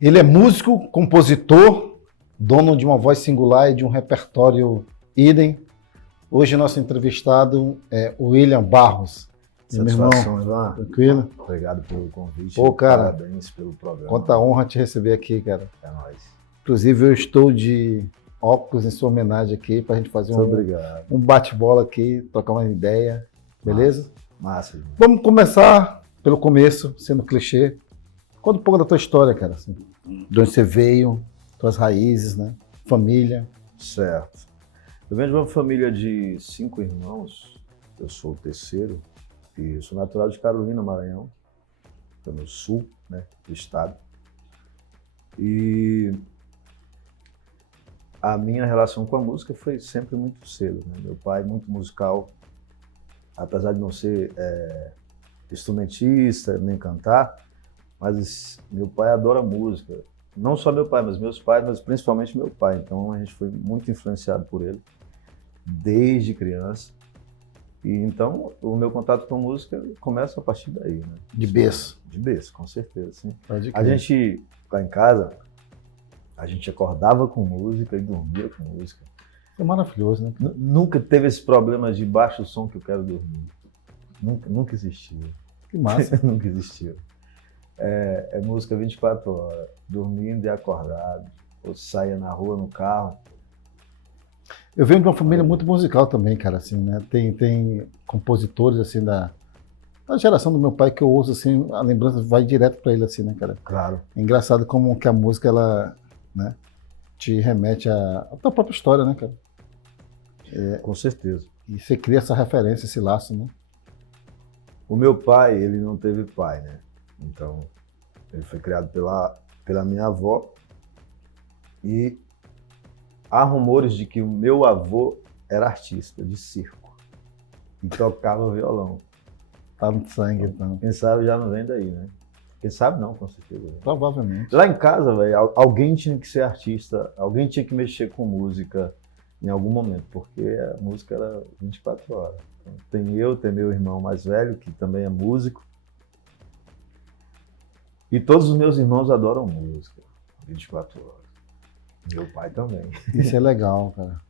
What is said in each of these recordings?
Ele é músico, compositor, dono de uma voz singular e de um repertório idem. Hoje nosso entrevistado é o William Barros. Satisfação, Ivan. Tranquilo? Obrigado pelo convite. Pô, cara, parabéns pelo programa. Quanta honra te receber aqui, cara. É nóis. Inclusive, eu estou de óculos em sua homenagem aqui para a gente fazer um bate-bola aqui, trocar uma ideia. Beleza? Massa. Ivan. Vamos começar pelo começo, sendo clichê. Conta um pouco da tua história, cara. Assim, de onde você veio, tuas raízes, né? Família. Certo. Eu venho de uma família de 5 irmãos. Eu sou o terceiro. E sou natural de Carolina, Maranhão, no sul, né, do estado. E a minha relação com a música foi sempre muito cedo, né? Meu pai muito musical, apesar de não ser instrumentista, nem cantar, mas meu pai adora música. Não só meu pai, mas meus pais, mas principalmente meu pai. Então a gente foi muito influenciado por ele desde criança. E então o meu contato com música começa a partir daí, né? De berço. De berço, com certeza, sim. A gente, lá em casa, a gente acordava com música e dormia com música. É maravilhoso, né? Nunca teve esse problema de baixo som que eu quero dormir. Nunca existiu. Que massa. Nunca existiu. É música 24 horas, dormindo e acordado. Ou saia na rua, no carro. Eu venho de uma família muito musical também, cara, assim, né? Tem compositores, assim, da geração do meu pai que eu ouço, assim, a lembrança vai direto para ele, assim, né, cara? Claro. É engraçado como que a música, ela, né, te remete à tua própria história, né, cara? Com certeza. E você cria essa referência, esse laço, né? O meu pai, ele não teve pai, né? Então, ele foi criado pela minha avó e há rumores de que o meu avô era artista de circo e tocava violão. Tá no sangue, então. Quem sabe já não vem daí, né? Quem sabe não, com certeza. Provavelmente. Lá em casa, velho, alguém tinha que ser artista, alguém tinha que mexer com música em algum momento, porque a música era 24 horas. Então, tem meu irmão mais velho, que também é músico, e todos os meus irmãos adoram música, 24 horas. Meu pai também. Isso é legal, cara.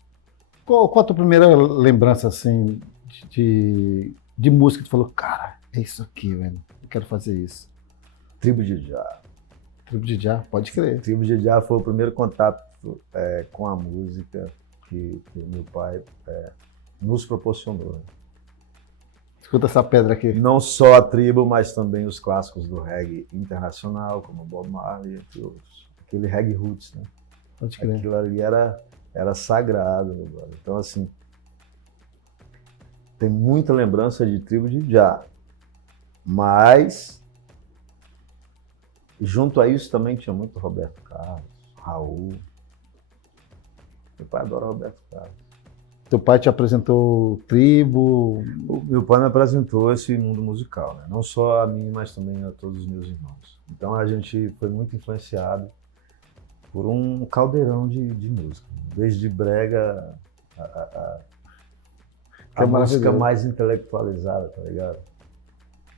Qual a tua primeira lembrança, assim, de música que tu falou, cara, é isso aqui, velho, eu quero fazer isso? Tribo de Já. Tribo de Já, pode crer. Tribo de Já foi o primeiro contato com a música que meu pai nos proporcionou. Escuta essa pedra aqui. Não só a tribo, mas também os clássicos do reggae internacional, como Bob Marley, entre outros. Aquele reggae roots, né? Pode crer. Aquilo ali era sagrado, meu brother. Então, assim, tem muita lembrança de Tribo de Já. Mas, junto a isso também tinha muito Roberto Carlos, Raul. Meu pai adora Roberto Carlos. Teu pai te apresentou tribo? Meu pai me apresentou esse mundo musical, né? Não só a mim, mas também a todos os meus irmãos. Então a gente foi muito influenciado por um caldeirão de música. Desde brega a música mais intelectualizada, tá ligado?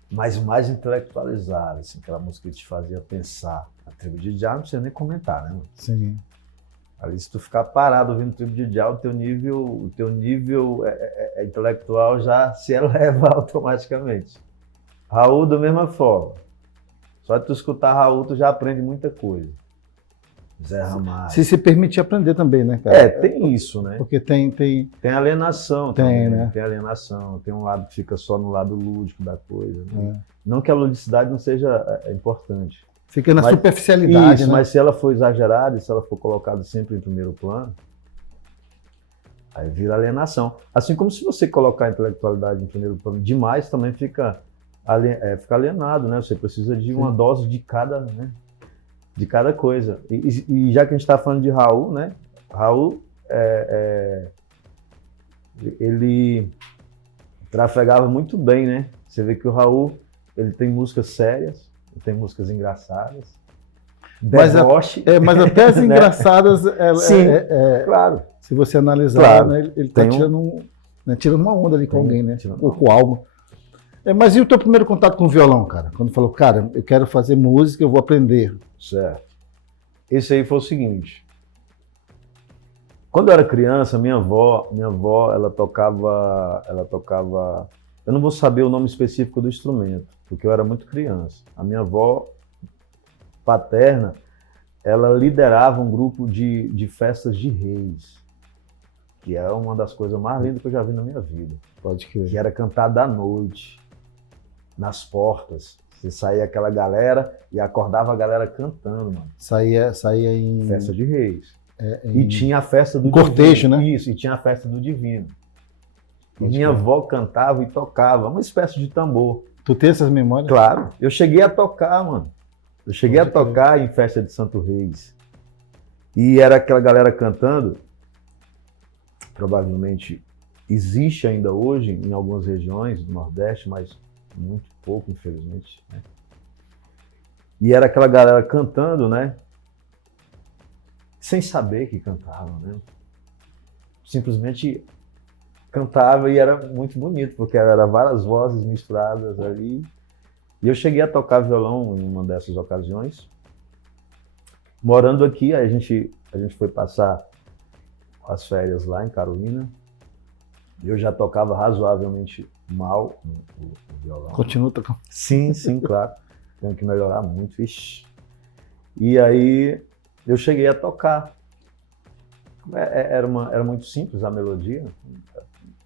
Mas mais intelectualizada, assim, aquela música que te fazia pensar. A Tribo de Já não precisa nem comentar, né? Sim. Ali, se tu ficar parado ouvindo Tribo de Já, o teu nível intelectual já se eleva automaticamente. Raul, da mesma forma. Só de tu escutar Raul, tu já aprende muita coisa. Zé Ramalho. Se permitir aprender também, né, cara? Tem isso, né? Porque tem... Tem alienação tem, também, né? Tem alienação, tem um lado que fica só no lado lúdico da coisa. Né? Não que a ludicidade não seja importante. Fica na superficialidade, isso, né? Mas se ela for exagerada, e se ela for colocada sempre em primeiro plano, aí vira alienação. Assim como se você colocar a intelectualidade em primeiro plano demais, também fica alienado, né? Você precisa de uma dose de cada, né? De cada coisa. E já que a gente está falando de Raul, né? Raul, ele trafegava muito bem, né? Você vê que o Raul, ele tem músicas sérias, tem músicas engraçadas. Deboche. Mas até as engraçadas, sim, claro. Se você analisar, claro. Né, ele está tirando uma onda ali com alguém, né? Ou com algo. Mas e o teu primeiro contato com o violão, cara? Quando falou, cara, eu quero fazer música, eu vou aprender. Certo. Esse aí foi o seguinte. Quando eu era criança, minha avó, ela tocava, eu não vou saber o nome específico do instrumento, porque eu era muito criança. A minha avó paterna, ela liderava um grupo de festas de reis, que é uma das coisas mais lindas que eu já vi na minha vida. Pode crer. Que era cantada à noite, nas portas. Você saía aquela galera e acordava a galera cantando, mano. Saía em... Festa de reis. em... E tinha a festa do cortejo, divino. né? Isso, e tinha a festa do divino. E Pode minha crer. avó cantava e tocava, uma espécie de tambor. Tu tem essas memórias? Claro, eu cheguei a tocar, mano. Eu cheguei Pode a tocar em festa de Santo Reis. E era aquela galera cantando, provavelmente existe ainda hoje em algumas regiões do Nordeste, mas muito pouco, infelizmente, né? E era aquela galera cantando, né? Sem saber que cantava, né? Simplesmente cantava e era muito bonito, porque era várias vozes misturadas ali. E eu cheguei a tocar violão em uma dessas ocasiões. Morando aqui, a gente foi passar as férias lá em Carolina. Eu já tocava razoavelmente mal o violão. Continua tocando. Sim, claro. Tenho que melhorar muito. Ixi. E aí eu cheguei a tocar. Era muito simples a melodia,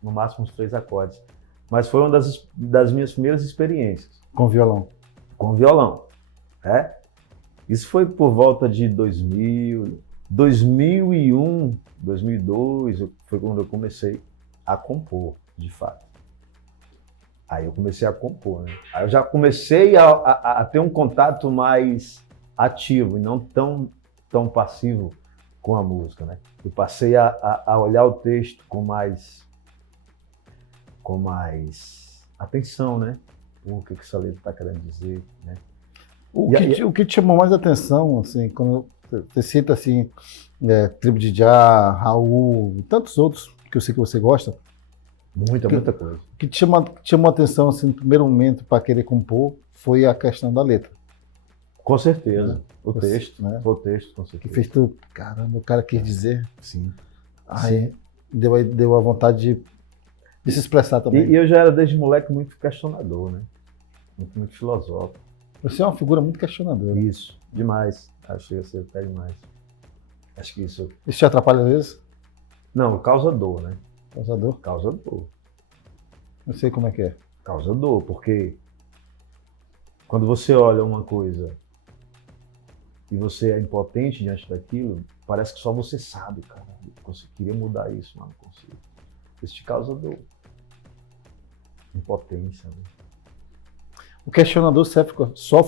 no máximo uns 3 acordes. Mas foi uma das minhas primeiras experiências. Com violão. Com violão. Né? Isso foi por volta de 2000, 2001, 2002, foi quando eu comecei a compor, de fato. Aí eu comecei a compor, né? Aí eu já comecei a ter um contato mais ativo e não tão passivo com a música, né? Eu passei a olhar o texto com mais atenção, né? O que essa letra está querendo dizer, né? O que te chamou mais atenção, assim, quando você cita assim, Tribo de Já, Raul, e tantos outros que eu sei que você gosta. Muita coisa. O que te chamou a atenção, assim, no primeiro momento para querer compor foi a questão da letra. Com certeza. O texto, né? O texto, com certeza. Que fez tu, caramba, o cara quis dizer. Sim. Aí deu a vontade de se expressar também. E eu já era desde moleque muito questionador, né? Muito filosófico. Você é uma figura muito questionadora. Isso, demais. Acho que você até demais. Acho que isso te atrapalha às vezes? Não, causa dor, né? Causa dor? Causa dor. Não sei como é que é. Causa dor, porque quando você olha uma coisa e você é impotente diante daquilo, parece que só você sabe, cara. Eu queria mudar isso, mas não consigo. Isso te causa dor. Impotência, né? O questionador sofre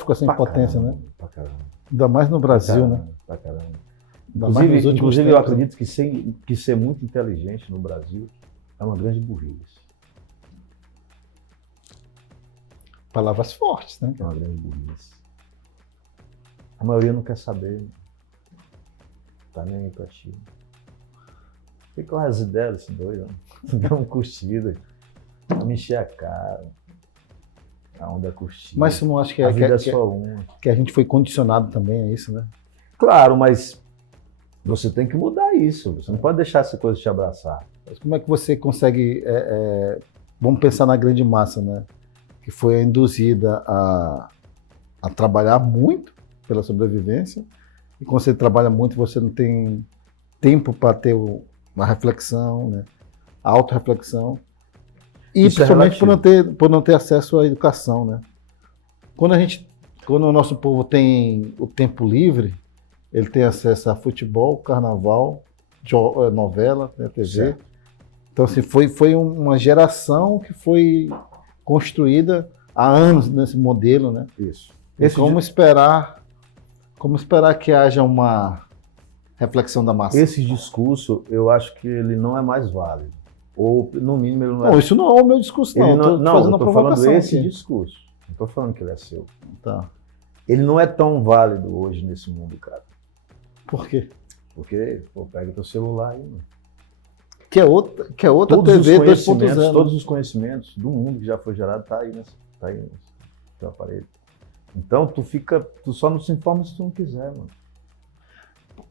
com essa Pra impotência, caramba, né? Pra caramba. Ainda mais no Brasil, né? Pra caramba. Ainda mais nos últimos Inclusive eu tempos, acredito que ser muito inteligente no Brasil é uma grande burrice. Palavras fortes, né? É uma grande burrice. A maioria não quer saber. Tá nem aí pra ti. Fica com as ideias desse doido, dá uma curtida, vai me encher a cara. A onda é curtida. Mas você não acha que a vida é só uma. Que a gente foi condicionado também a isso, né? Claro, mas você tem que mudar isso. Você não pode deixar essa coisa te abraçar. Mas como é que você consegue... vamos pensar na grande massa, né? Que foi induzida a trabalhar muito pela sobrevivência. E quando você trabalha muito, você não tem tempo para ter uma reflexão, né? A autorreflexão. E isso principalmente por não ter acesso à educação, né? Quando o nosso povo tem o tempo livre, ele tem acesso a futebol, carnaval, novela, né, TV. Certo. Então, assim, foi uma geração que foi construída há anos nesse modelo, né? Isso. E como esperar que haja uma reflexão da massa? Esse discurso, eu acho que ele não é mais válido. Ou, no mínimo, ele não é... Não, isso não é o meu discurso, não. Eu tô falando esse discurso. Não tô falando que ele é seu. Tá. Ele não é tão válido hoje nesse mundo, cara. Por quê? Porque, pega teu celular aí, mano. Que é outra Todos os TV conhecimentos, 2.0. todos os conhecimentos do mundo que já foi gerado tá aí nesse teu aparelho. Então tu só não se informa se tu não quiser, mano.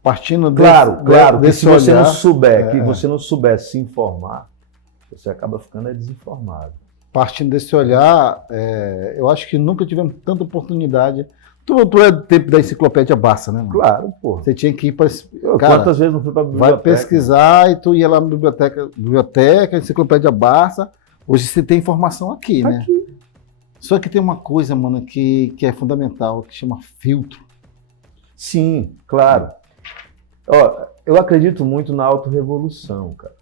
Partindo Claro, que desse se você olhar, não souber, que você não souber se informar, você acaba ficando desinformado. partindo desse olhar, eu acho que nunca tivemos tanta oportunidade. Tu é do tempo da enciclopédia Barça, né, mano? Claro, porra. Você tinha que ir para. Quantas vezes não fui pra biblioteca? Vai pesquisar e tu ia lá na biblioteca, enciclopédia Barça. Hoje você tem informação aqui, Tá né? aqui. Só que tem uma coisa, mano, que é fundamental, que chama filtro. Sim, claro. Ó, eu acredito muito na autorrevolução, cara.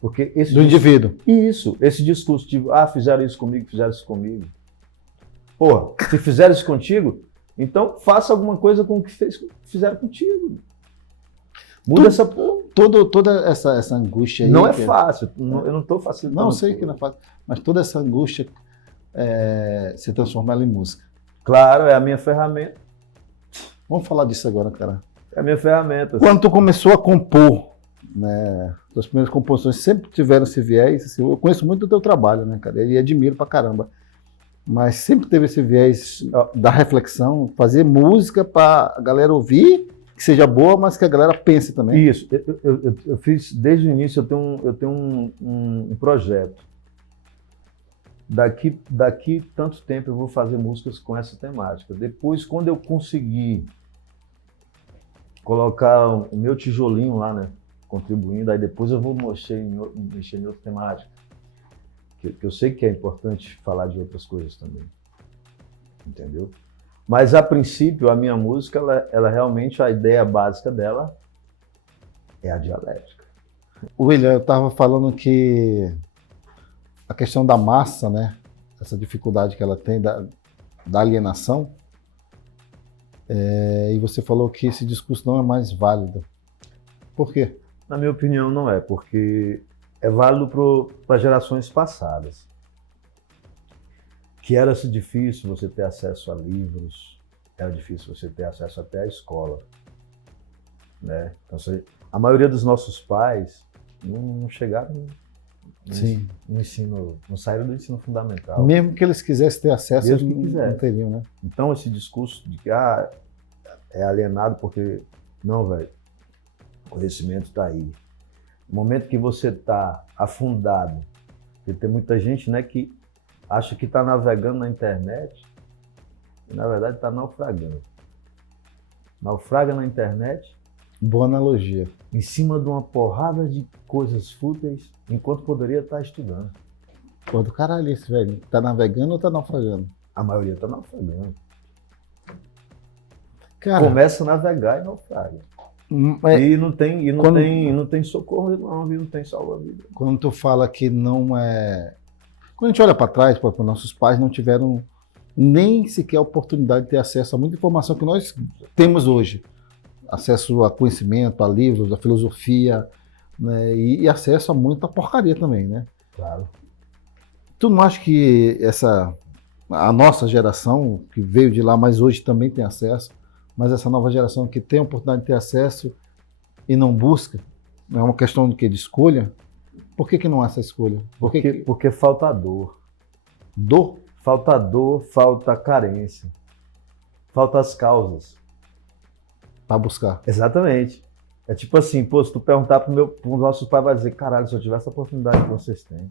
Porque esse Do indivíduo. Isso, esse discurso de fizeram isso comigo. Porra, se fizeram isso contigo, então faça alguma coisa com o que fizeram contigo. Muda essa porra. Toda essa angústia aí. Não é fácil, eu não estou facilitando. Não sei que não é fácil, mas toda essa angústia se transforma ela em música. Claro, é a minha ferramenta. Vamos falar disso agora, cara. É a minha ferramenta. Quando tu começou a compor, né, as primeiras composições sempre tiveram esse viés, assim, eu conheço muito do teu trabalho, né, cara, e admiro pra caramba, mas sempre teve esse viés da reflexão, fazer música pra galera ouvir, que seja boa, mas que a galera pense também. Isso, eu fiz, desde o início eu tenho um projeto. Daqui tanto tempo eu vou fazer músicas com essa temática. Depois, quando eu conseguir colocar o meu tijolinho lá, né, contribuindo, aí depois eu vou mexer em outra temática. Que eu sei que é importante falar de outras coisas também. Entendeu? Mas, a princípio, a minha música, ela realmente, a ideia básica dela é a dialética. William, eu estava falando que a questão da massa, né, essa dificuldade que ela tem da alienação, e você falou que esse discurso não é mais válido. Por quê? Na minha opinião, não é, porque é válido para gerações passadas. Que era difícil você ter acesso a livros, era difícil você ter acesso até à escola. Né? Então, a maioria dos nossos pais não chegaram no ensino, não saíram do ensino fundamental. Mesmo que eles quisessem ter acesso, eles não teriam, né? Então, esse discurso de que é alienado porque... Não, velho. O conhecimento está aí. No momento que você está afundado, porque tem muita gente, né, que acha que está navegando na internet e, na verdade, está naufragando. Naufraga na internet. Boa analogia. Em cima de uma porrada de coisas fúteis, enquanto poderia estar estudando. Pô, do caralho esse, velho. Tá navegando ou tá naufragando? A maioria está naufragando. Cara, começa a navegar e naufraga. E não tem socorro, não tem salva-vida. Quando tu fala que não é... Quando a gente olha para trás, nossos pais não tiveram nem sequer a oportunidade de ter acesso a muita informação que nós temos hoje. Acesso a conhecimento, a livros, a filosofia, né? E acesso a muita porcaria também, né? Claro. Tu não acha que a nossa geração, que veio de lá, mas hoje também tem acesso, mas essa nova geração que tem a oportunidade de ter acesso e não busca, é uma questão de escolha? Por que não há essa escolha? Porque falta dor. Dor? Falta dor, falta carência. Falta as causas. Para buscar. Exatamente. É tipo assim, pô, se tu perguntar para os nossos pais, vai dizer, caralho, se eu tivesse a oportunidade que vocês têm.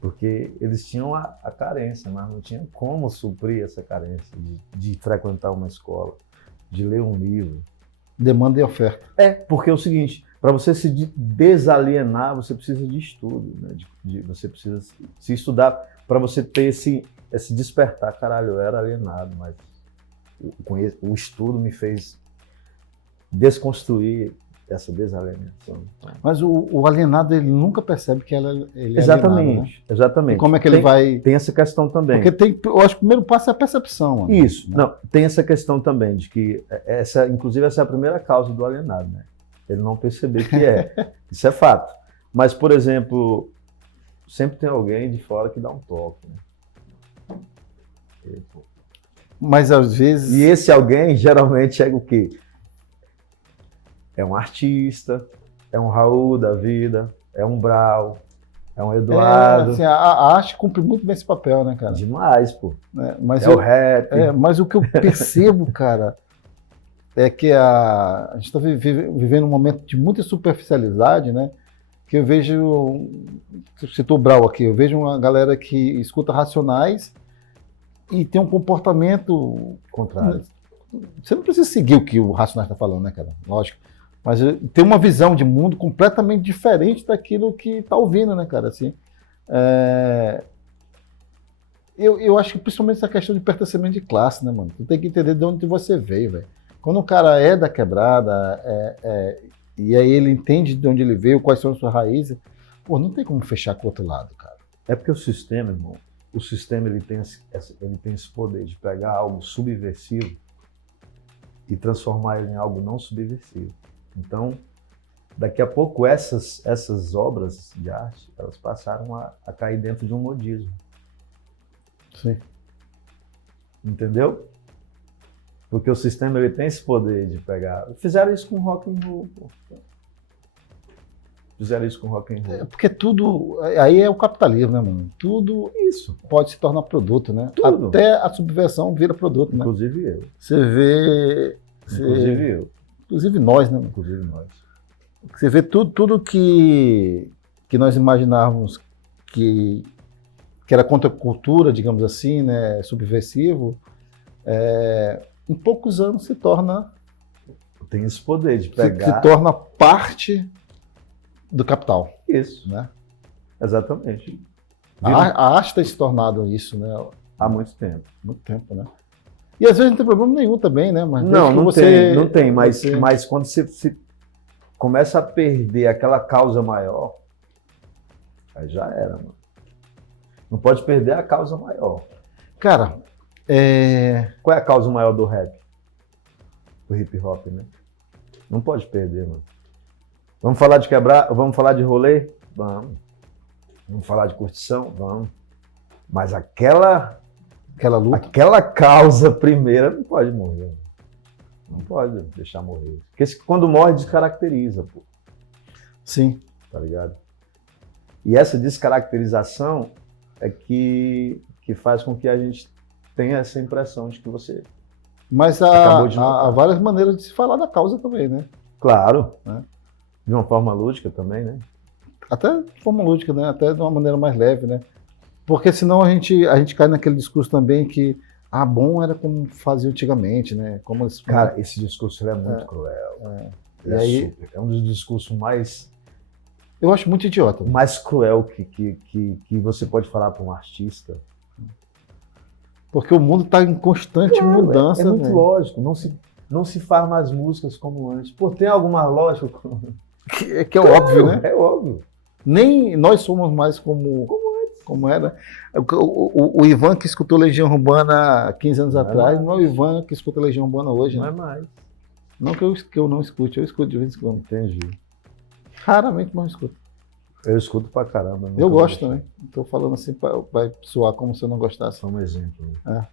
Porque eles tinham a carência, mas não tinham como suprir essa carência de frequentar uma escola, de ler um livro. Demanda e oferta. Porque é o seguinte, para você se desalienar, você precisa de estudo, né? Você precisa se estudar para você ter esse despertar. Caralho, eu era alienado, mas o estudo me fez desconstruir essa desalienação. Mas o alienado, ele nunca percebe que ele é exatamente, alienado, né? Exatamente. E como é que ele vai... Tem essa questão também. Porque eu acho que o primeiro passo é a percepção. Mano, isso. Né? Não, tem essa questão também de que, inclusive, essa é a primeira causa do alienado, né? Ele não perceber que é. Isso é fato. Mas, por exemplo, sempre tem alguém de fora que dá um toque, né? Mas às vezes... E esse alguém geralmente é o quê? é um artista, é um Raul da vida, é um Brau, é um Eduardo. Assim, a arte cumpre muito bem esse papel, né, cara? Demais, pô. Mas é o rap. Mas o que eu percebo, cara, é que a gente está vivendo um momento de muita superficialidade, né? Que eu vejo, você citou o Brau aqui, eu vejo uma galera que escuta Racionais e tem um comportamento Contrário. Você não precisa seguir o que o Racionais está falando, né, cara? Lógico. Mas tem uma visão de mundo completamente diferente daquilo que está ouvindo, né, cara? Assim, eu acho que principalmente essa questão de pertencimento de classe, né, mano? Tu tem que entender de onde você veio, velho. Quando o cara é da quebrada, e aí ele entende de onde ele veio, quais são as suas raízes, pô, não tem como fechar com o outro lado, cara. É porque o sistema, irmão, ele tem esse poder de pegar algo subversivo e transformar ele em algo não subversivo. Então, daqui a pouco essas obras de arte, elas passaram a cair dentro de um modismo. Sim. Entendeu? Porque o sistema ele tem esse poder de pegar. Fizeram isso com rock and roll, pô. Fizeram isso com rock and roll. Porque tudo aí é o capitalismo, né, mano? Tudo isso pode se tornar produto, né? Tudo. Até a subversão vira produto, né? Inclusive eu. Você vê. Inclusive eu. Inclusive nós, né? Inclusive nós. Você vê tudo que nós imaginávamos que era contra a cultura, digamos assim, né? Subversivo. Em poucos anos se torna. Tem esse poder de pegar. Se torna parte do capital. Isso. Né? Exatamente. A arte tem se tornado isso, né? Há muito tempo. Muito tempo, né? E às vezes não tem problema nenhum também, né? Mas não tem, mas quando você começa a perder aquela causa maior, aí já era, mano. Não pode perder a causa maior. Cara, qual é a causa maior do rap? Do hip hop, né? Não pode perder, mano. Vamos falar de quebrar? Vamos falar de rolê? Vamos. Vamos falar de curtição? Vamos. Mas aquela luta, aquela causa primeira não pode morrer. Não pode deixar morrer. Porque quando morre, descaracteriza, pô. Sim. Tá ligado? E essa descaracterização é que faz com que a gente tenha essa impressão de que você Mas há várias maneiras de se falar da causa também, né? Claro. Né? De uma forma lúdica também, né? Até de forma lúdica, né? Até de uma maneira mais leve, né? Porque senão a gente cai naquele discurso também que bom era como fazia antigamente, né? Cara, esse discurso é muito cruel. É um dos discursos mais... Eu acho muito idiota. Mais cruel que você pode falar para um artista. Porque o mundo está em constante mudança. É muito lógico. Não se faz mais músicas como antes. Pô, tem alguma lógica? Que é óbvio, né? É óbvio. Nem nós somos mais como era. O Ivan que escutou Legião Urbana 15 anos atrás, não é o Ivan que escuta Legião Urbana hoje. Não né? é mais. Não que eu não escute, eu escuto de vez em quando. Entendi. Raramente não escuto. Eu escuto pra caramba. Eu gosto também. Estou falando assim, vai soar como se eu não gostasse. Só um exemplo. Né?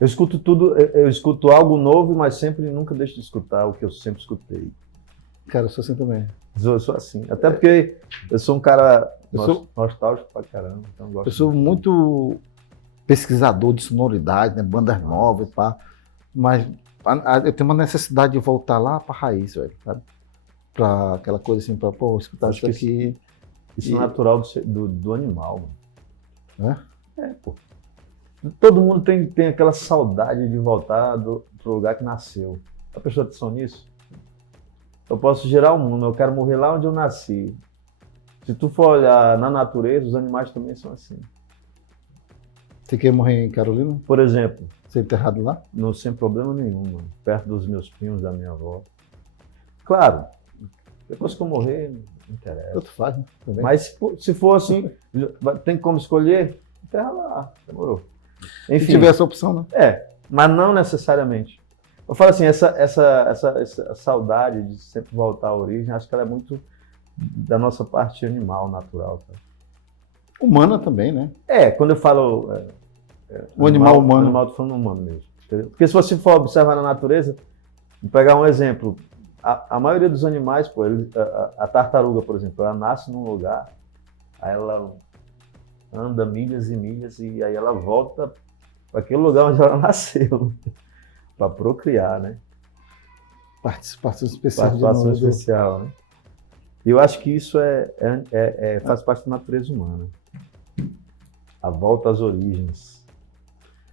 Eu escuto tudo, eu escuto algo novo, mas nunca deixo de escutar o que eu sempre escutei. Cara, eu sou assim também. Eu sou assim. Até porque eu sou um cara nostálgico pra caramba. Então eu sou muito pesquisador de sonoridade, né? Bandas novas e pá. Mas eu tenho uma necessidade de voltar lá pra raiz, velho, sabe? Pra aquela coisa assim, pra escutar isso aqui. Isso é natural do animal, mano. Pô. Todo mundo tem aquela saudade de voltar pro lugar que nasceu. Já prestou atenção nisso? Eu posso gerar o mundo, eu quero morrer lá onde eu nasci. Se tu for olhar na natureza, os animais também são assim. Você quer morrer em Carolina? Por exemplo. Ser enterrado lá? Não, sem problema nenhum, mano. Perto dos meus primos, da minha avó. Claro, depois que eu morrer, não interessa. Tanto faz, né? Também. Mas se for assim, tem como escolher, enterra lá, demorou. Enfim, se tiver essa opção, né? Mas não necessariamente. Eu falo assim, essa saudade de sempre voltar à origem, acho que ela é muito da nossa parte animal, natural. Tá? Humana também, né? Quando eu falo... o animal humano. O animal, tô falando humano mesmo. Entendeu? Porque se você for observar na natureza, vou pegar um exemplo, A maioria dos animais, pô, a tartaruga, por exemplo, ela nasce num lugar, aí ela anda milhas e milhas e aí ela volta para aquele lugar onde ela nasceu, para procriar, né? Participação especial Participação de novo. especial, né? E eu acho que isso faz parte da natureza humana. A volta às origens.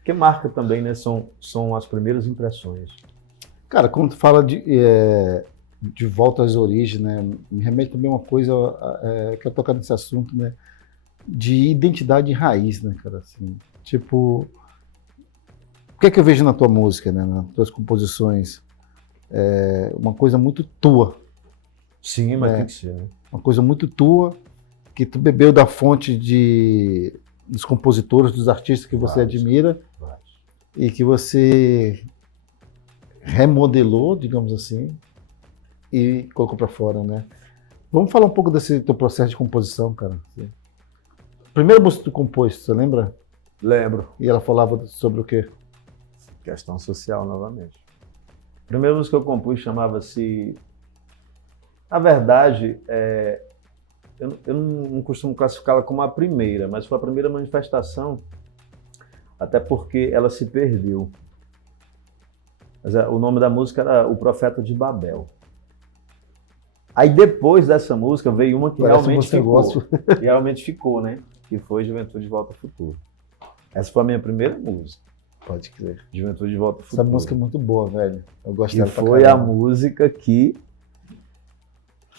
Que marca também, né? São as primeiras impressões. Cara, quando tu fala de volta às origens, né, me remete também a uma coisa, quero tocar nesse assunto, né, de identidade e raiz, né, cara, assim, tipo, o que é que eu vejo na tua música, né, nas tuas composições? Uma coisa muito tua. Sim, mas tem que ser, né? Uma coisa muito tua, que tu bebeu da fonte dos compositores, dos artistas que você admira, e que você remodelou, digamos assim, e colocou para fora, né? Vamos falar um pouco desse teu processo de composição, cara. Primeira música que tu compôs, você lembra? Lembro. E ela falava sobre o quê? Questão social, novamente. A primeira música que eu compus chamava-se... Na verdade, eu não costumo classificá-la como a primeira, mas foi a primeira manifestação, até porque ela se perdeu. Mas o nome da música era O Profeta de Babel. Aí depois dessa música veio uma que realmente ficou, né? Que foi Juventude de Volta ao Futuro. Essa foi a minha primeira música. Pode crer. Juventude de Volta ao Futuro. Essa música é muito boa, velho. Eu gosto dela. E foi a música que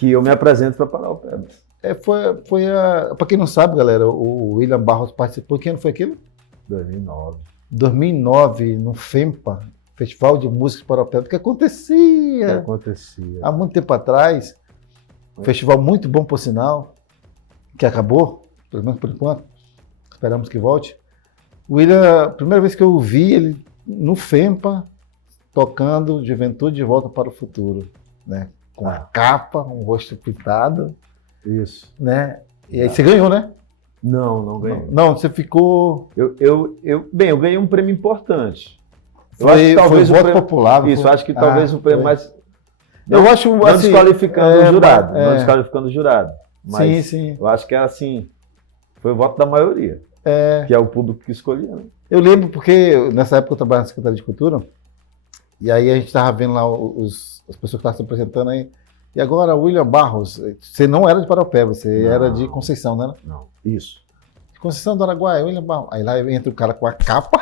eu me apresento para Parauapebas. Para quem não sabe, galera, o William Barros participou. Que ano foi aquilo? 2009. 2009, no FEMPA, Festival de Música de Parauapebas, que acontecia há muito tempo atrás. Um festival muito bom, por sinal, que acabou, pelo menos por enquanto. Esperamos que volte. O William, a primeira vez que eu vi ele no FEMPA, tocando Juventude de Volta para o Futuro, né? Com a capa, um rosto pintado. Isso. Né? E aí você ganhou, né? Não ganhei. Não, você ficou... Bem, eu ganhei um prêmio importante. Foi voto popular. Isso, acho que talvez o prêmio mais... Eu acho não assim, desqualificando o jurado. Não desqualificando o jurado. Mas sim. Eu acho que era assim, foi o voto da maioria. Que é o público que escolhia. Né? Eu lembro porque nessa época eu trabalhava na Secretaria de Cultura, e aí a gente estava vendo lá as pessoas que estavam se apresentando aí. E agora, William Barros, você não era de Parauapebas, você era de Conceição, né? Não, isso. De Conceição do Araguaia, William Barros. Aí lá entra o cara com a capa,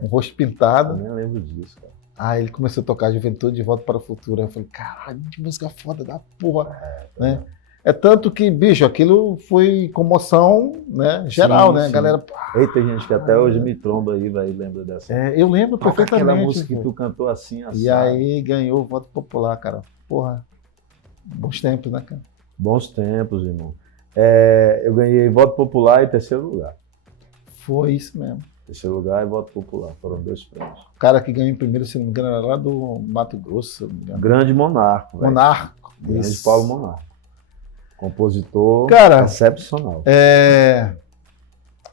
um rosto pintado. Eu nem lembro disso, cara. Aí ele começou a tocar Juventude de Volta para o Futuro. Aí eu falei, caralho, que música foda da porra. né? É tanto que, bicho, aquilo foi comoção, né, geral, né? Sim. A galera... Eita, gente que até hoje me tromba aí, vai, lembra dessa. Eu lembro perfeitamente. Aquela música que tu cantou assim, assim. E aí ganhou o voto popular, cara. Porra, bons tempos, né, cara? Bons tempos, irmão. Eu ganhei voto popular e terceiro lugar. Foi isso mesmo. Terceiro lugar e voto popular, foram 2 prêmios. O cara que ganhou em primeiro, se não me engano, era lá do Mato Grosso. Grande Monarco. Monarco. Grande Paulo Monarco. Compositor, cara, excepcional.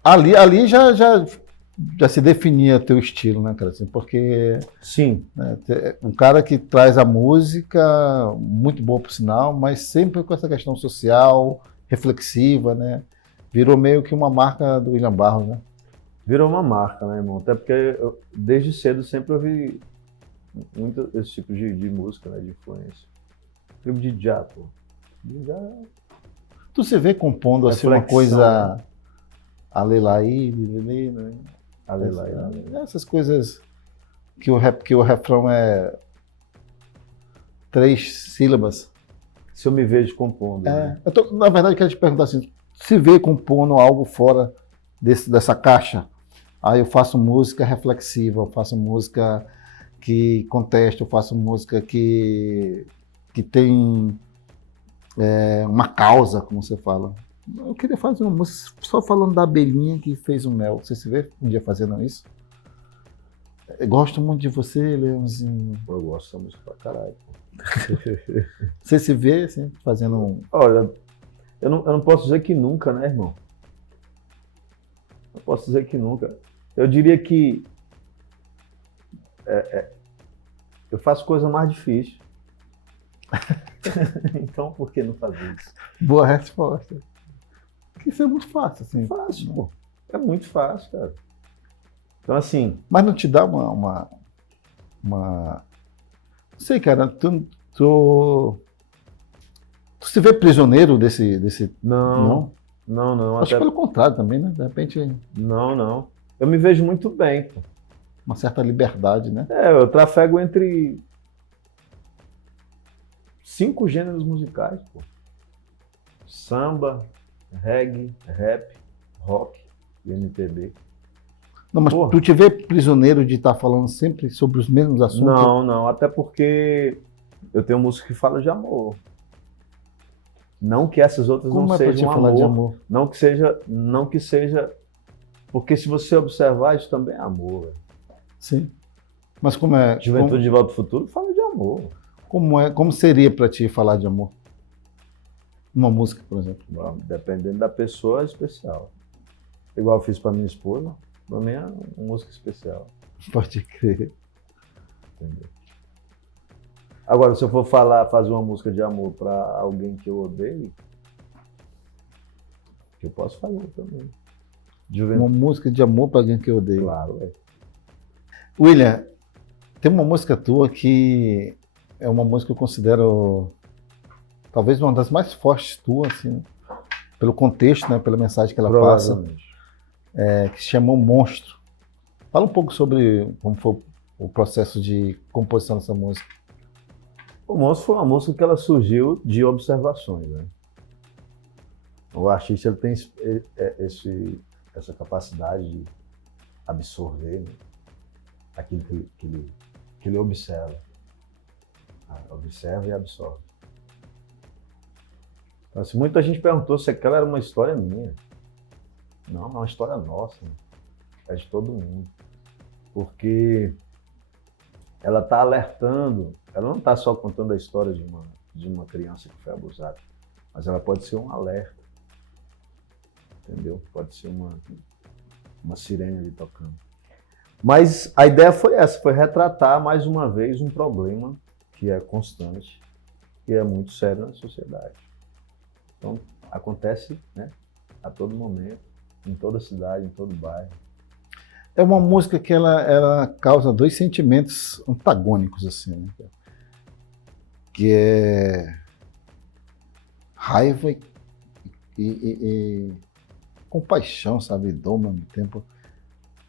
Ali já se definia teu estilo, né, cara? Assim, porque... Sim. Né, um cara que traz a música, muito boa por sinal, mas sempre com essa questão social, reflexiva, né? Virou meio que uma marca do William Barros, né? Virou uma marca, né, irmão? Até porque eu, desde cedo, sempre ouvi muito esse tipo de música, né, de influência. Tipo de jazz, pô. Tu se vê compondo assim uma coisa alelaí, né? Essas coisas que o refrão é 3 sílabas. Se eu me vejo compondo. Né? Na verdade, eu quero te perguntar assim, se vê compondo algo fora dessa caixa? Aí eu faço música reflexiva, eu faço música que contesta, eu faço música que tem uma causa, como você fala. Eu queria fazer uma música só falando da abelhinha que fez o mel. Você se vê um dia fazendo isso? Eu gosto muito de você, Leãozinho. Eu gosto dessa música pra caralho. Você se vê assim, fazendo um... Olha, eu não posso dizer que nunca, né, irmão? Não posso dizer que nunca. Eu diria que eu faço coisa mais difícil. Então por que não fazer isso? Boa resposta. Porque isso é muito fácil, assim. Fácil, pô. É muito fácil, cara. Então, assim. Mas não te dá não sei, cara, tu se vê prisioneiro desse... Não. Não. Acho que pelo contrário também, né? De repente, Não. Eu me vejo muito bem, pô. uma certa liberdade, né? Eu trafego entre 5 gêneros musicais, pô. Samba, reggae, rap, rock e MPB. Não, mas Porra. tu te vê prisioneiro de estar falando sempre sobre os mesmos assuntos? Não. Até porque eu tenho música que fala de amor. Não que essas outras Como não é pra te sejam falar amor. de amor? Não que seja. Porque se você observar, isso também é amor. Velho. Sim. Mas como é? Juventude de Volta ao Futuro fala de amor. Como seria para ti falar de amor? Uma música, por exemplo. Bom, dependendo da pessoa, é especial. Igual eu fiz para minha esposa, para mim é uma música especial. Pode crer. Entendeu? Agora, se eu for fazer uma música de amor para alguém que eu odeio, que eu posso fazer também. Uma música de amor para alguém que eu odeio. Claro, é. William, tem uma música tua que é uma música que eu considero talvez uma das mais fortes tuas, assim, né? Pelo contexto, né? Pela mensagem que ela passa, que se chama Monstro. Fala um pouco sobre como foi o processo de composição dessa música. O Monstro foi uma música que ela surgiu de observações, né? O artista ele tem essa capacidade de absorver, né? Aquilo que ele observa. Observa e absorve. Então, assim, muita gente perguntou se aquela era uma história minha. Não, é uma história nossa, né? É de todo mundo. Porque ela está alertando, ela não está só contando a história de uma criança que foi abusada, mas ela pode ser um alerta. Entendeu? Pode ser uma sirene ali tocando. Mas a ideia foi essa, foi retratar mais uma vez um problema que é constante, que é muito sério na sociedade. Então, acontece, né, a todo momento, em toda cidade, em todo bairro. É uma música que ela causa dois sentimentos antagônicos, assim, né? Que é raiva e compaixão, sabe? Dor ao mesmo tempo.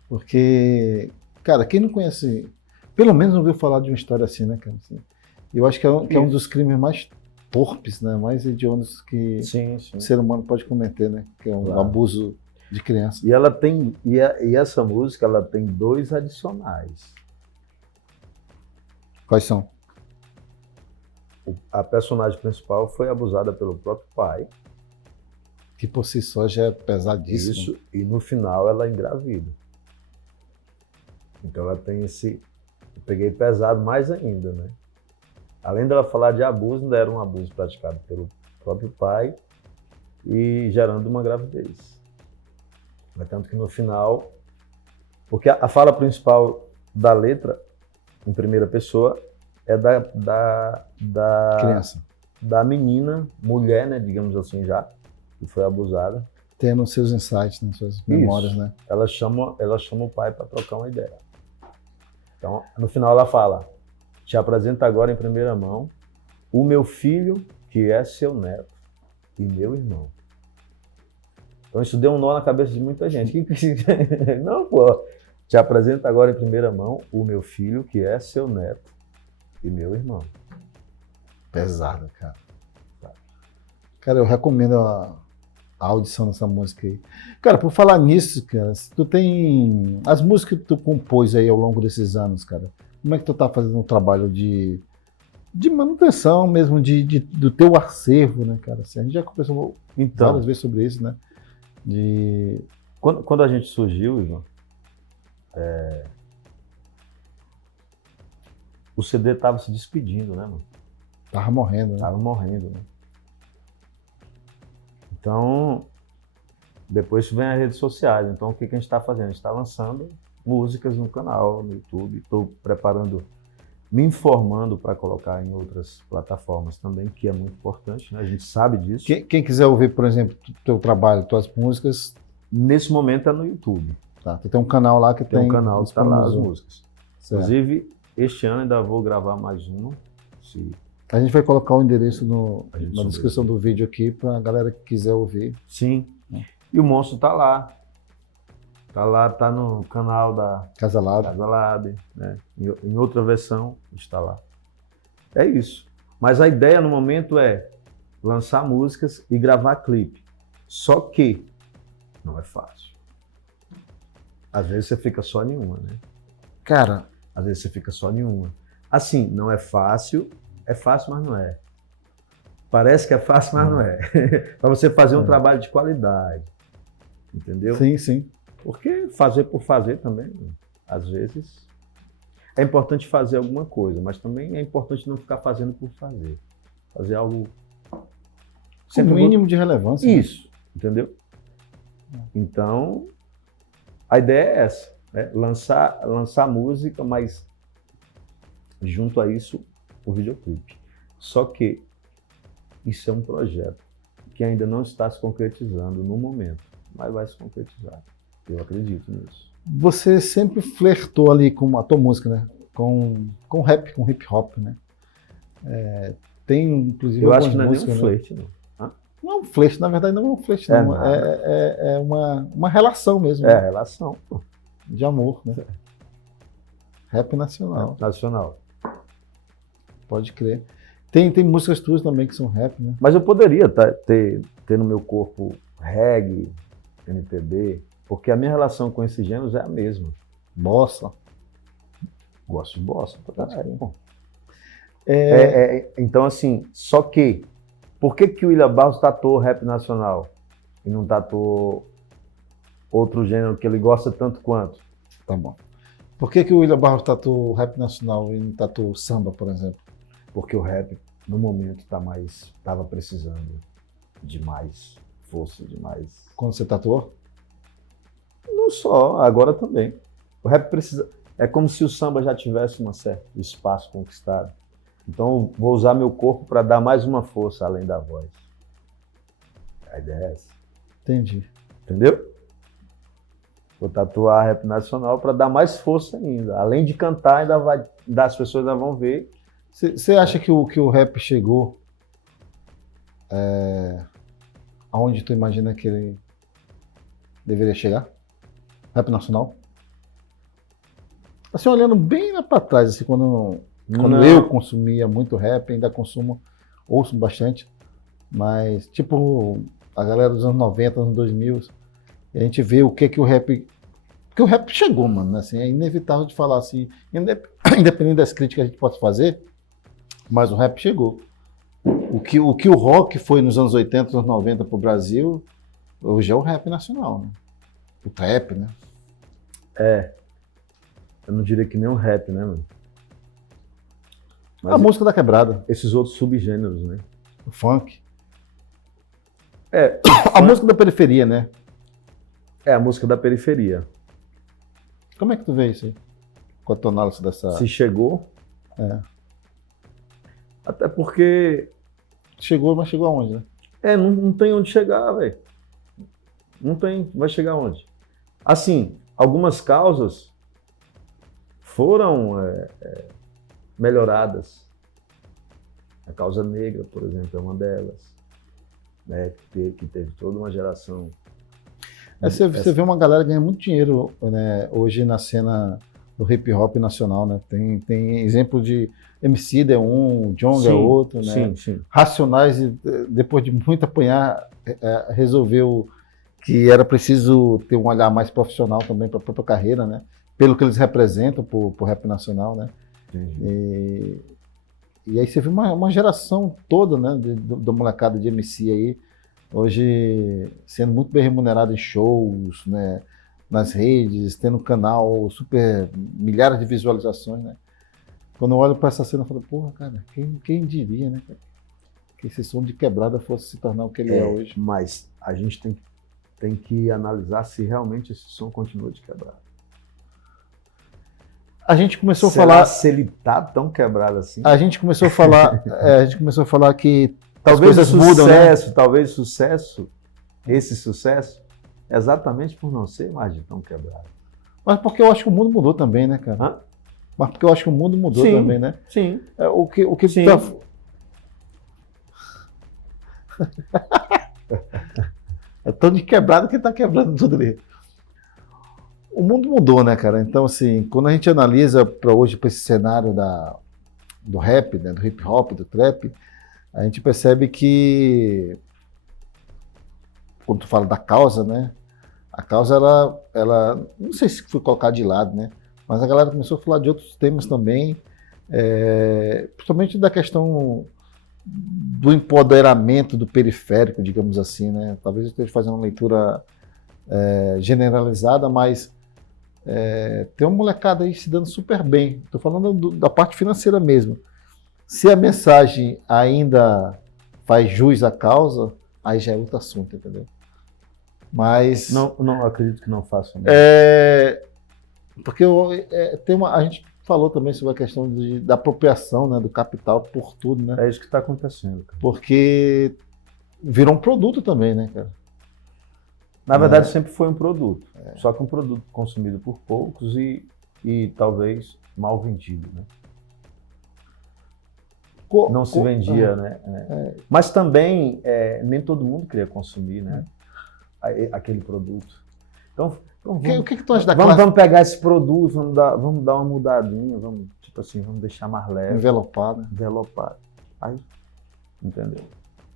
Porque, cara, quem não conhece, pelo menos não ouviu falar de uma história assim, né, cara? Assim, eu acho que é um dos crimes mais torpes, né? Mais hediondos que o ser humano pode cometer, né? Que é um abuso de criança. E ela tem, e essa música, ela tem 2 adicionais. Quais são? A personagem principal foi abusada pelo próprio pai. Que por si só já é pesadíssimo. Isso, e no final ela engravida. Então ela tem esse... Eu peguei pesado mais ainda, né? Além dela falar de abuso, ainda era um abuso praticado pelo próprio pai e gerando uma gravidez. Mas tanto que no final... Porque a fala principal da letra, em primeira pessoa, é da criança. Da menina, mulher, né, digamos assim já, que foi abusada. Tendo seus insights, né, suas memórias, Isso. né? Ela chama o pai para trocar uma ideia. Então, no final ela fala: te apresento agora em primeira mão o meu filho, que é seu neto, e meu irmão. Então isso deu um nó na cabeça de muita gente. Não, pô, te apresento agora em primeira mão o meu filho, que é seu neto, e meu irmão. Pesado, cara. Cara, eu recomendo a audição dessa música aí. Cara, por falar nisso, cara, tu tem as músicas que tu compôs aí ao longo desses anos, cara, como é que tu tá fazendo um trabalho de manutenção mesmo, do teu acervo, né, cara? Assim, a gente já conversou várias vezes sobre isso, né? Quando a gente surgiu, Ivan, o CD tava se despedindo, né, mano? Tava morrendo, né? Tava morrendo, né? Então, depois vem as redes sociais. Então, o que a gente está fazendo? A gente está lançando músicas no canal, no YouTube. Estou preparando me informando para colocar em outras plataformas também, que é muito importante, né? A gente sabe disso. Quem quiser ouvir, por exemplo, teu trabalho, tuas músicas, Nesse momento é no YouTube. tá? Tu tem um canal lá que Tem tem um canal que está lá as músicas. Certo. Inclusive, este ano ainda vou gravar mais uma. A gente vai colocar o endereço A gente na descrição do vídeo aqui para a galera que quiser ouvir. Sim. E o Monstro tá lá. Tá lá, tá no canal da Casalado. Casa Lab, né? Em outra versão está lá. É isso. Mas a ideia no momento é lançar músicas e gravar clipe. Só que não é fácil. Às vezes você fica só em uma, né? Cara, Às vezes você fica só em uma. Assim, não é fácil, mas não é. Parece que é fácil, mas não é. Para você fazer um trabalho de qualidade. Entendeu? sim, sim. Porque fazer por fazer também, às vezes, é importante fazer alguma coisa, mas também é importante não ficar fazendo por fazer. Fazer algo... O mínimo de relevância. Isso, entendeu? Então, a ideia é essa, né? Lançar música, mas junto a isso, o videoclipe. Só que isso é um projeto que ainda não está se concretizando no momento, mas vai se concretizar. Eu acredito nisso. Você sempre flertou ali com a tua música, né? Com rap, com hip hop, né? Tem, inclusive, Eu algumas acho que não é nem músicas, um flerte, não. Não é um flerte, na verdade não é um flerte, É não. nada. É uma relação mesmo, É a né? relação, pô. De amor, né? Rap nacional, Nacional. pode crer. Tem músicas tuas também que são rap, né? Mas eu poderia ter no meu corpo reggae, MPB, porque a minha relação com esses gêneros é a mesma. Bossa. Gosto de bossa, pra caralho, pô. É, Então, assim, só que, por que o William Barros tatuou rap nacional e não tatuou outro gênero que ele gosta tanto quanto? tá bom. Por que o William Barros tatuou rap nacional e não tatuou samba, por exemplo? Porque o rap, no momento, estava precisando de mais força, de mais... Quando você tatuou? Não só, agora também. O rap precisa... É como se o samba já tivesse um certo espaço conquistado. Então, eu vou usar meu corpo para dar mais uma força além da voz. A ideia é essa. Entendi. Entendeu? Vou tatuar rap nacional para dar mais força ainda. Além de cantar, as pessoas ainda vão ver. Você acha que o rap chegou aonde tu imagina que ele deveria chegar? Rap nacional? Assim, olhando bem lá pra trás, assim, quando Não. eu consumia muito rap, ainda consumo, ouço bastante, mas tipo a galera dos anos 90, anos 2000, e a gente vê o que o rap... Porque o rap chegou, mano, né? Assim, é inevitável de falar assim, independente das críticas que a gente possa fazer, mas o rap chegou. O que o rock foi nos anos 80, anos 90 pro Brasil, hoje é o rap nacional, né? O trap, né? Eu não diria que nem um rap, né, mano? A música da quebrada, Esses outros subgêneros, né? o funk. É, A música da periferia, né? é a música da periferia. Como é que tu vê isso aí? Com a tua análise dessa... Se chegou... É. Até porque... Chegou, mas chegou aonde, né? Não tem onde chegar, velho. Não tem. Vai chegar onde? Assim, algumas causas foram melhoradas. A causa negra, por exemplo, é uma delas. Né, que teve toda uma geração. Você vê uma galera ganhando muito dinheiro, né, hoje na cena do hip hop nacional, né? Tem exemplo de Emicida é um, Djonga é outro, né? Sim, sim. Racionais, depois de muito apanhar, resolveu que era preciso ter um olhar mais profissional também para a própria carreira, né? Pelo que eles representam pro rap nacional, né? E aí você vê uma geração toda, né, da molecada de MC aí, hoje sendo muito bem remunerado em shows, né, nas redes, tendo um canal super, milhares de visualizações, né? Quando eu olho para essa cena, eu falo, porra, cara, quem diria, né, cara, que esse som de quebrada fosse se tornar o que ele é hoje. Mas a gente tem que analisar se realmente esse som continua de quebrada. A gente começou a Será falar. se ele tá tão quebrado assim? A gente começou a falar. A gente começou a falar que Talvez as o coisas mudam, né? sucesso, talvez o sucesso, esse sucesso, exatamente por não ser mais de tão quebrado. Mas porque eu acho que o mundo mudou também, né, cara? Hã? Mas porque eu acho que o mundo mudou Sim. também, né? Sim. O que Sim. tá... É tão de quebrado que tá quebrando tudo ali. O mundo mudou, né, cara? Então, assim, quando a gente analisa para hoje, para esse cenário do rap, né, do hip hop, do trap, a gente percebe que, quando tu fala da causa, né? A causa, ela não sei se foi colocada de lado, né? Mas a galera começou a falar de outros temas também, principalmente da questão do empoderamento do periférico, digamos assim, né? Talvez eu esteja fazendo uma leitura generalizada, mas tem uma molecada aí se dando super bem. Estou falando da parte financeira mesmo. Se a mensagem ainda faz jus à causa, aí já é outro assunto, entendeu? Mas Não acredito que não façam. porque a gente falou também sobre a questão da apropriação, né, do capital por tudo, né? É isso que está acontecendo, cara. Porque virou um produto também, né, cara? Na verdade, sempre foi um produto. Só que um produto consumido por poucos e talvez mal vendido, né? Não se vendia, né? Mas também nem todo mundo queria consumir, né? Aquele produto. Então O que tu acha da vamos, classe vamos pegar esse produto, vamos dar uma mudadinha, vamos deixar mais leve, envelopada? envelopado. Aí, entendeu?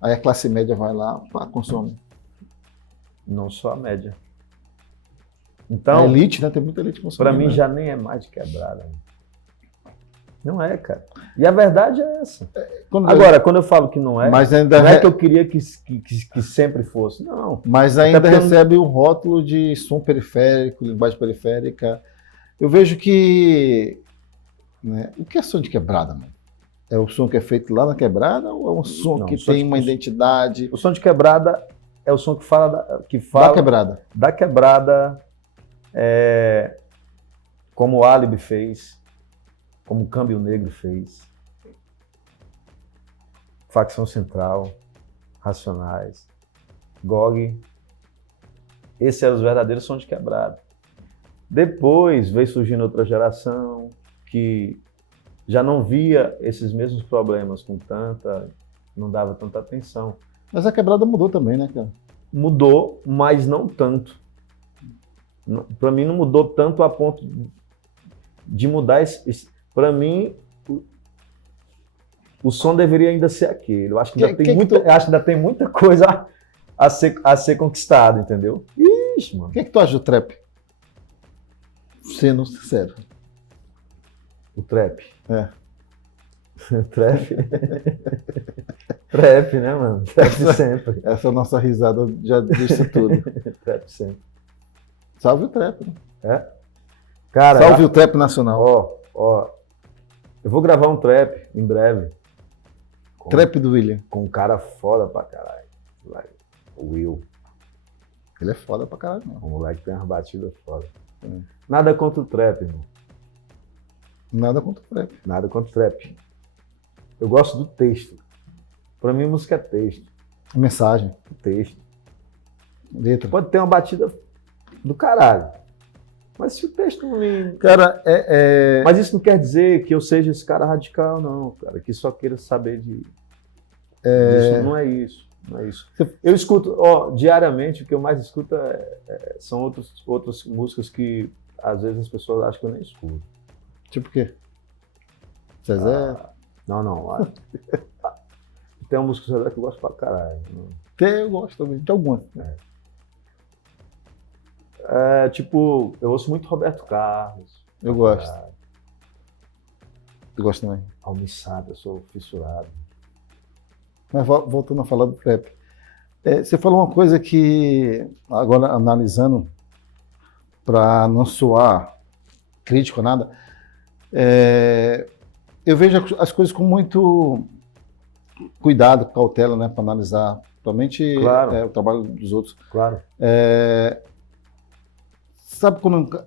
Aí a classe média vai lá, pá, consome. Não só a média. A Então, elite, né? Tem muita elite consumindo. para mim né? já nem é mais de quebrada. Não é, cara. E a verdade é essa. Agora, quando eu falo que não é, mas ainda não é que eu queria que sempre fosse. Não. Mas ainda porque eu não- recebe o rótulo de som periférico, linguagem periférica. Eu vejo que... né, o que é som de quebrada, mano? É o som que é feito lá na quebrada ou é um som Não, que som tem de- uma identidade O som de quebrada é o som que fala da quebrada? da quebrada, como o Alibi fez, como o Câmbio Negro fez, Facção Central, Racionais, GOG. Esses eram os verdadeiros sons de quebrada. Depois veio surgindo outra geração que já não via esses mesmos problemas não dava tanta atenção. Mas a quebrada mudou também, né, cara? Mudou, mas não tanto. Para mim não mudou tanto a ponto de mudar para mim o som deveria ainda ser aquele. Eu acho que ainda tem muita coisa a ser conquistada, entendeu? Ixi, mano. O que tu acha do trap? Sendo sincero. O trap. Trap. Trap, né, mano? Trap sempre. Essa nossa risada já disse tudo. Trap sempre. Salve o trap, né? Cara, salve o trap nacional. Eu vou gravar um trap em breve. Trap do William. Com um cara foda pra caralho. O Will. Ele é foda pra caralho, não. O moleque tem umas batidas foda. Nada contra o trap, irmão. Nada contra o trap. Nada contra o trap. Eu gosto do texto. Pra mim, música é texto. Mensagem. Texto. Letra. Pode ter uma batida do caralho. Mas se o texto não me... Cara, Mas isso não quer dizer que eu seja esse cara radical, não, cara. Que só queira saber disso. Não é isso. Não é isso. Eu escuto, diariamente, o que eu mais escuto são outras músicas que às vezes as pessoas acham que eu nem escuto. Tipo o quê? Zezé? Não. Tem uma música do Zezé que eu gosto pra caralho. Eu gosto também, de alguma. Tipo, eu ouço muito Roberto Carlos. Eu gosto. Eu gosto também. Almissado, eu sou fissurado. Mas voltando a falar do trap. Você falou uma coisa que, agora analisando, para não soar crítico ou nada, eu vejo as coisas com muito cuidado, cautela, né, para analisar, principalmente Claro. O trabalho dos outros. Claro. Sabe quando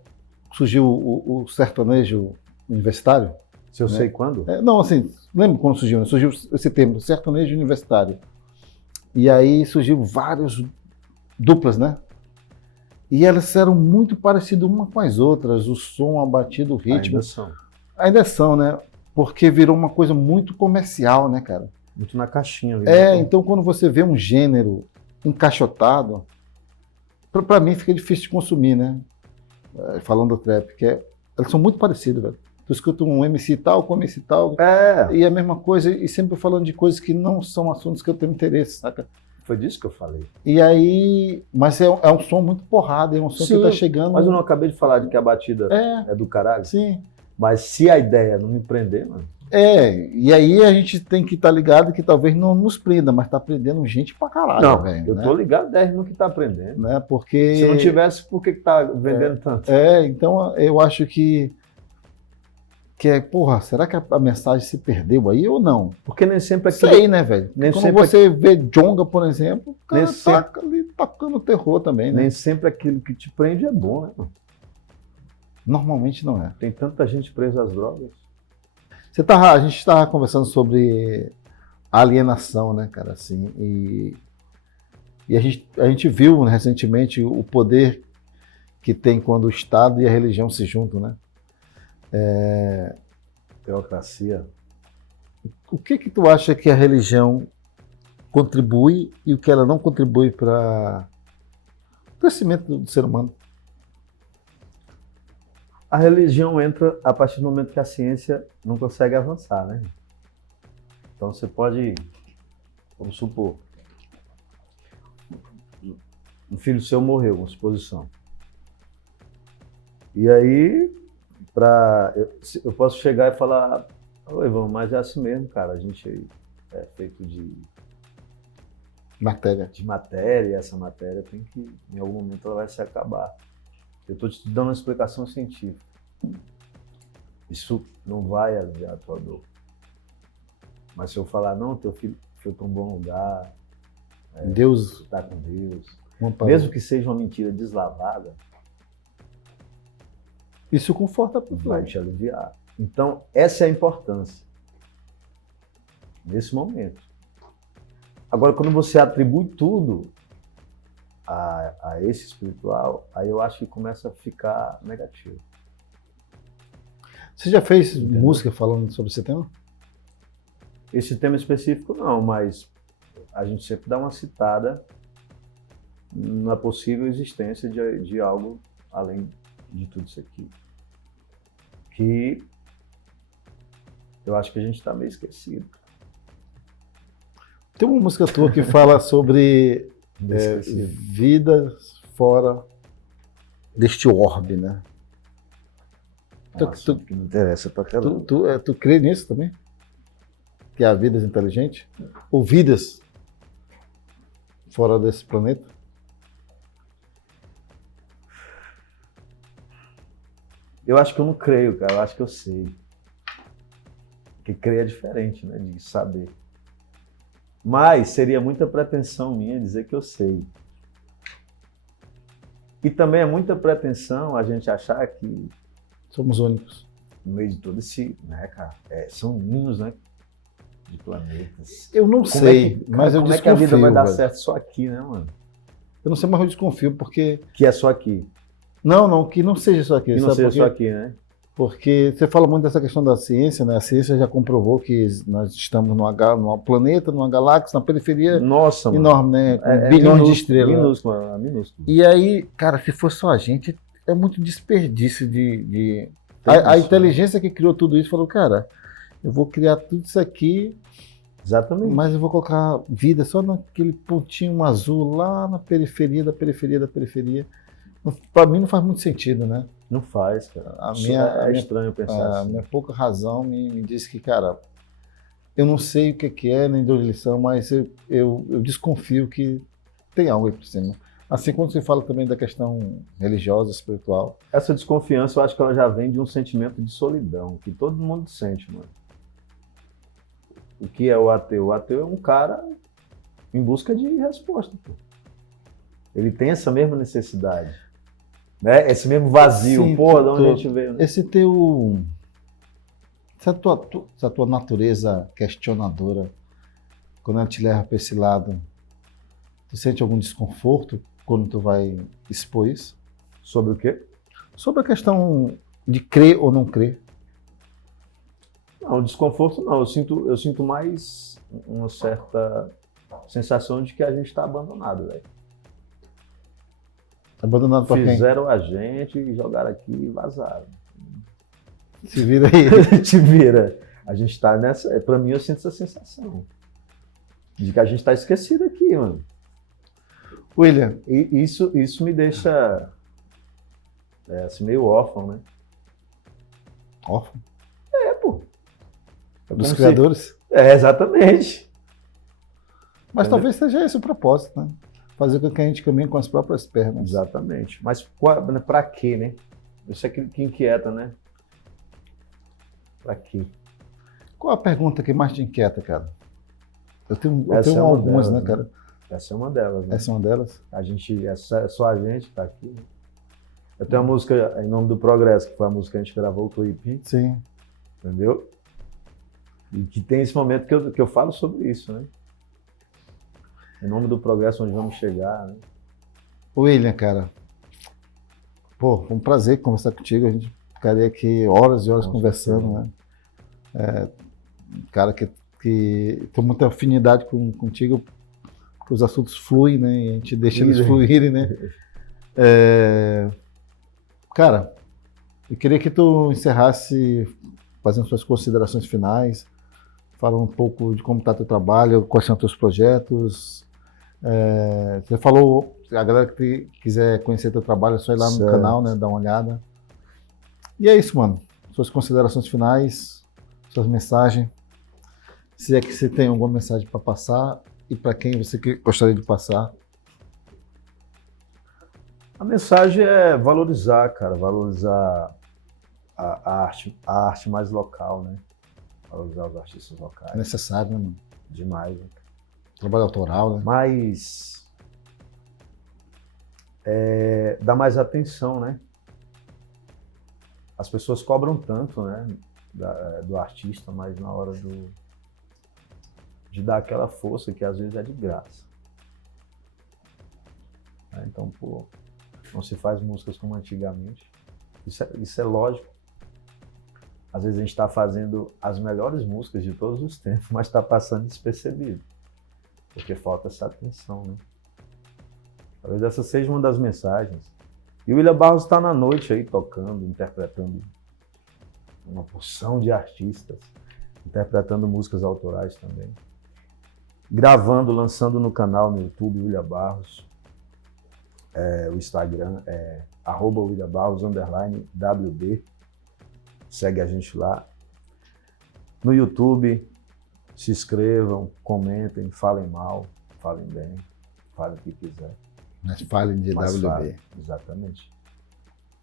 surgiu o sertanejo universitário. Se eu Né? sei quando? Não, assim, lembra quando surgiu? Né? Surgiu esse termo, sertanejo universitário. E aí surgiu várias duplas, né? E elas eram muito parecidas uma com as outras, o som, a batida, o ritmo. Ainda são. Ainda são, né? Porque virou uma coisa muito comercial, né, cara? Muito na caixinha. Ali, né? Então quando você vê um gênero encaixotado, pra mim fica difícil de consumir, né? Falando do trap, elas são muito parecidas, velho. Tu escuta um MC tal com MC tal, e a mesma coisa, e sempre falando de coisas que não são assuntos que eu tenho interesse, saca? Foi disso que eu falei. E aí, mas é um som muito porrada, é um som Sim, que tá chegando... Mas eu não acabei de falar de que a batida é do caralho? Sim. Mas se a ideia não me prender, mano... E aí a gente tem que estar ligado que talvez não nos prenda, mas tá prendendo gente pra caralho, Não, velho. eu tô ligado no que tá aprendendo. Né? Porque... Se não tivesse, por que tá vendendo tanto? Então eu acho que porra, será que a mensagem se perdeu aí ou não? Porque nem sempre aquilo... Sei, né, velho? Nem Quando sempre você vê Djonga, por exemplo, o cara Nem tá ali tocando terror também, né? Nem sempre aquilo que te prende é bom, né, mano? Normalmente não é. Tem tanta gente presa às drogas. A gente estava conversando sobre alienação, né, cara, assim, e a gente viu recentemente o poder que tem quando o Estado e a religião se juntam, né? Teocracia. O que tu acha que a religião contribui e o que ela não contribui para o crescimento do ser humano? A religião entra a partir do momento que a ciência não consegue avançar, né? Então você pode, vamos supor, um filho seu morreu, uma suposição. E aí, eu posso chegar e falar, oi, Ivan, mas é assim mesmo, cara, a gente é feito de matéria, e essa matéria tem que, em algum momento, ela vai se acabar. Eu estou te dando uma explicação científica. Isso não vai aliviar a tua dor. Mas se eu falar, não, teu filho foi para um bom lugar, Deus está com Deus, mesmo que seja uma mentira deslavada, isso conforta a pessoa. Vai te aliviar. Então, essa é a importância nesse momento. Agora, quando você atribui tudo a esse espiritual, aí eu acho que começa a ficar negativo. Você já fez música falando sobre esse tema? Esse tema específico não, mas a gente sempre dá uma citada na possível existência de algo além de tudo isso aqui. Que eu acho que a gente está meio esquecido. Tem uma música tua que fala sobre vidas fora deste orbe, né? Nossa, que não interessa pra caramba. Tu crê nisso também? Que há vidas inteligentes? Ou vidas fora desse planeta? Eu acho que eu não creio, cara. Eu acho que eu sei. Porque crer é diferente, né? De saber. Mas seria muita pretensão minha dizer que eu sei. E também é muita pretensão a gente achar que somos únicos. No meio de todo esse, né, cara? São ninhos, né? De planetas. Eu não sei, mas eu desconfio. Como é que a vida vai dar certo só aqui, né, mano? Eu não sei, mas eu desconfio, porque... Que é só aqui. Não, que não seja só aqui. Que não seja só aqui, né? Porque você fala muito dessa questão da ciência, né? A ciência já comprovou que nós estamos num planeta, numa galáxia, na periferia. Nossa, enorme, né? Com bilhões de estrelas. Minúsculo. E aí, cara, se for só a gente, é muito desperdício de... A inteligência que criou tudo isso falou, cara, eu vou criar tudo isso aqui, exatamente, mas eu vou colocar vida só naquele pontinho azul lá na periferia da periferia da periferia. Para mim não faz muito sentido, né? Não faz, cara. É estranho pensar assim. A minha pouca razão me diz que, cara, eu não sei o que é, nem dou lição, mas eu desconfio que tem algo aí por cima. Assim, quando você fala também da questão religiosa, espiritual. Essa desconfiança, eu acho que ela já vem de um sentimento de solidão, que todo mundo sente, mano. O que é o ateu? O ateu é um cara em busca de resposta, pô. Ele tem essa mesma necessidade, né? Esse mesmo vazio. Sim, porra, de onde a gente veio? Né? Esse teu Se a tua natureza questionadora, quando ela te leva para esse lado, tu sente algum desconforto quando tu vai expor isso? Sobre o quê? Sobre a questão de crer ou não crer. Não, desconforto não. Eu sinto mais uma certa sensação de que a gente está abandonado, velho. Abandonado para quem? Fizeram a gente, jogaram aqui e vazaram. Se vira aí. Te vira. A gente tá nessa. Pra mim, eu sinto essa sensação. De que a gente tá esquecido aqui, mano. William. E isso me deixa assim, meio órfão, né? Órfão? Pô. Dos criadores? Exatamente. Mas talvez seja esse o propósito, né? Fazer com que a gente caminhe com as próprias pernas. Exatamente. Mas pra quê, né? Isso é aquilo que inquieta, né? Pra quê? Qual a pergunta que mais te inquieta, cara? Eu tenho delas, algumas, né, cara? Essa é uma delas, né? Essa é uma delas? Só a gente tá aqui, né? Eu tenho uma música Em Nome do Progresso, que foi a música que a gente gravou, o clipe. Sim. Entendeu? E que tem esse momento que eu falo sobre isso, né? Em nome do progresso, onde vamos chegar, né? William, cara, pô, foi um prazer conversar contigo. A gente ficaria aqui horas e horas conversando, né? Cara que tem muita afinidade contigo, porque os assuntos fluem, né? E a gente deixa eles fluírem, né? Cara, eu queria que tu encerrasse fazendo suas considerações finais, falando um pouco de como está teu trabalho, quais são teus projetos. Você falou, a galera que quiser conhecer teu trabalho é só ir lá no canal, né? Dar uma olhada. E é isso, mano. Suas considerações finais, suas mensagens. Se é que você tem alguma mensagem para passar e para quem você gostaria de passar. A mensagem é valorizar, cara, valorizar a arte mais local, né? Valorizar os artistas locais. É necessário, né, mano? Demais, né? Trabalho autoral, né? Mas dá mais atenção, né? As pessoas cobram tanto, né? Do artista, mas na hora de dar aquela força que às vezes é de graça. Então, pô, não se faz músicas como antigamente. Isso é lógico. Às vezes a gente está fazendo as melhores músicas de todos os tempos, mas está passando despercebido. Porque falta essa atenção, né? Talvez essa seja uma das mensagens. E o William Barros está na noite aí tocando, interpretando uma porção de artistas, interpretando músicas autorais também. Gravando, lançando no canal no YouTube, William Barros. O Instagram é @WilliamBarros_WB. Segue a gente lá. No YouTube, se inscrevam, comentem, falem mal, falem bem, falem o que quiser. Mas falem de Mas WB. falem, exatamente.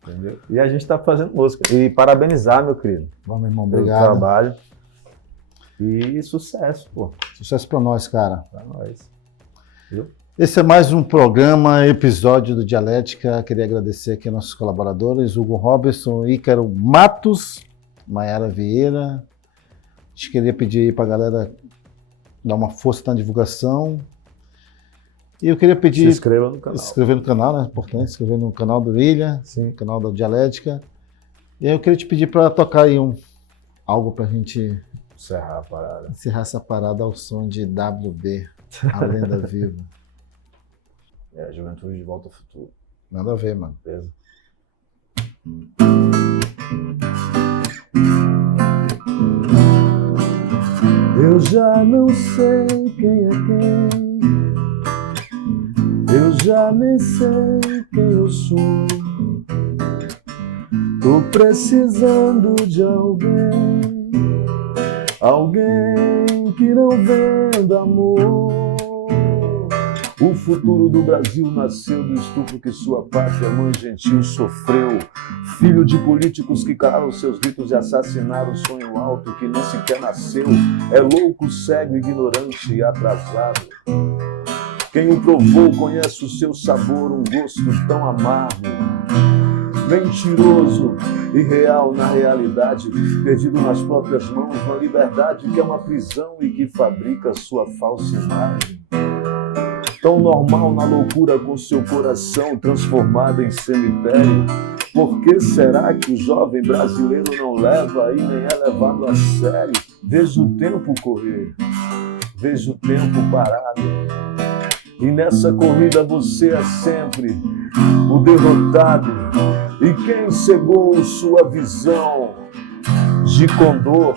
Entendeu? E a gente está fazendo música. E parabenizar, meu querido. Bom, meu irmão, Pelo obrigado. trabalho. E sucesso, pô. Sucesso para nós, cara. Pra nós. Viu? Esse é mais um programa, episódio do Dialética. Queria agradecer aqui aos nossos colaboradores, Hugo Robertson, Ícaro Matos, Maiara Vieira. A gente queria pedir para a galera dar uma força na divulgação. E eu queria pedir... Se inscreva no canal. Se inscrever no canal, né? Importante, se inscrever no canal do William, Sim. canal da Dialética. E aí eu queria te pedir para tocar aí algo para a gente Encerrar a parada. encerrar essa parada ao som de WB, a lenda viva. Juventude de Volta ao Futuro. Nada a ver, mano. Beleza? Eu já não sei quem é quem. Eu já nem sei quem eu sou. Tô precisando de alguém. Alguém que não venda amor. O futuro do Brasil nasceu do estupro que sua pátria mãe gentil sofreu. Filho de políticos que calaram seus gritos e assassinaram o sonho alto que nem sequer nasceu. É louco, cego, ignorante e atrasado. Quem o provou conhece o seu sabor, um gosto tão amargo. mentiroso, irreal na realidade, perdido nas próprias mãos, uma liberdade que é uma prisão e que fabrica sua falsa imagem. Tão normal na loucura com seu coração transformado em cemitério. Por que será que o jovem brasileiro não leva e nem é levado a sério? Vejo o tempo correr, vejo o tempo parado. E nessa corrida você é sempre o derrotado. E quem cegou sua visão de condor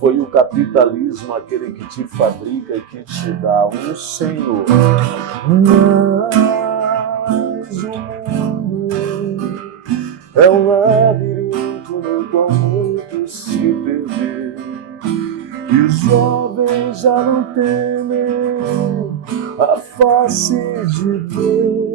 foi o capitalismo, aquele que te fabrica e que te dá um senhor. Mas o mundo é um labirinto no qual muitos se perderam. E os jovens já não temem a face de Deus.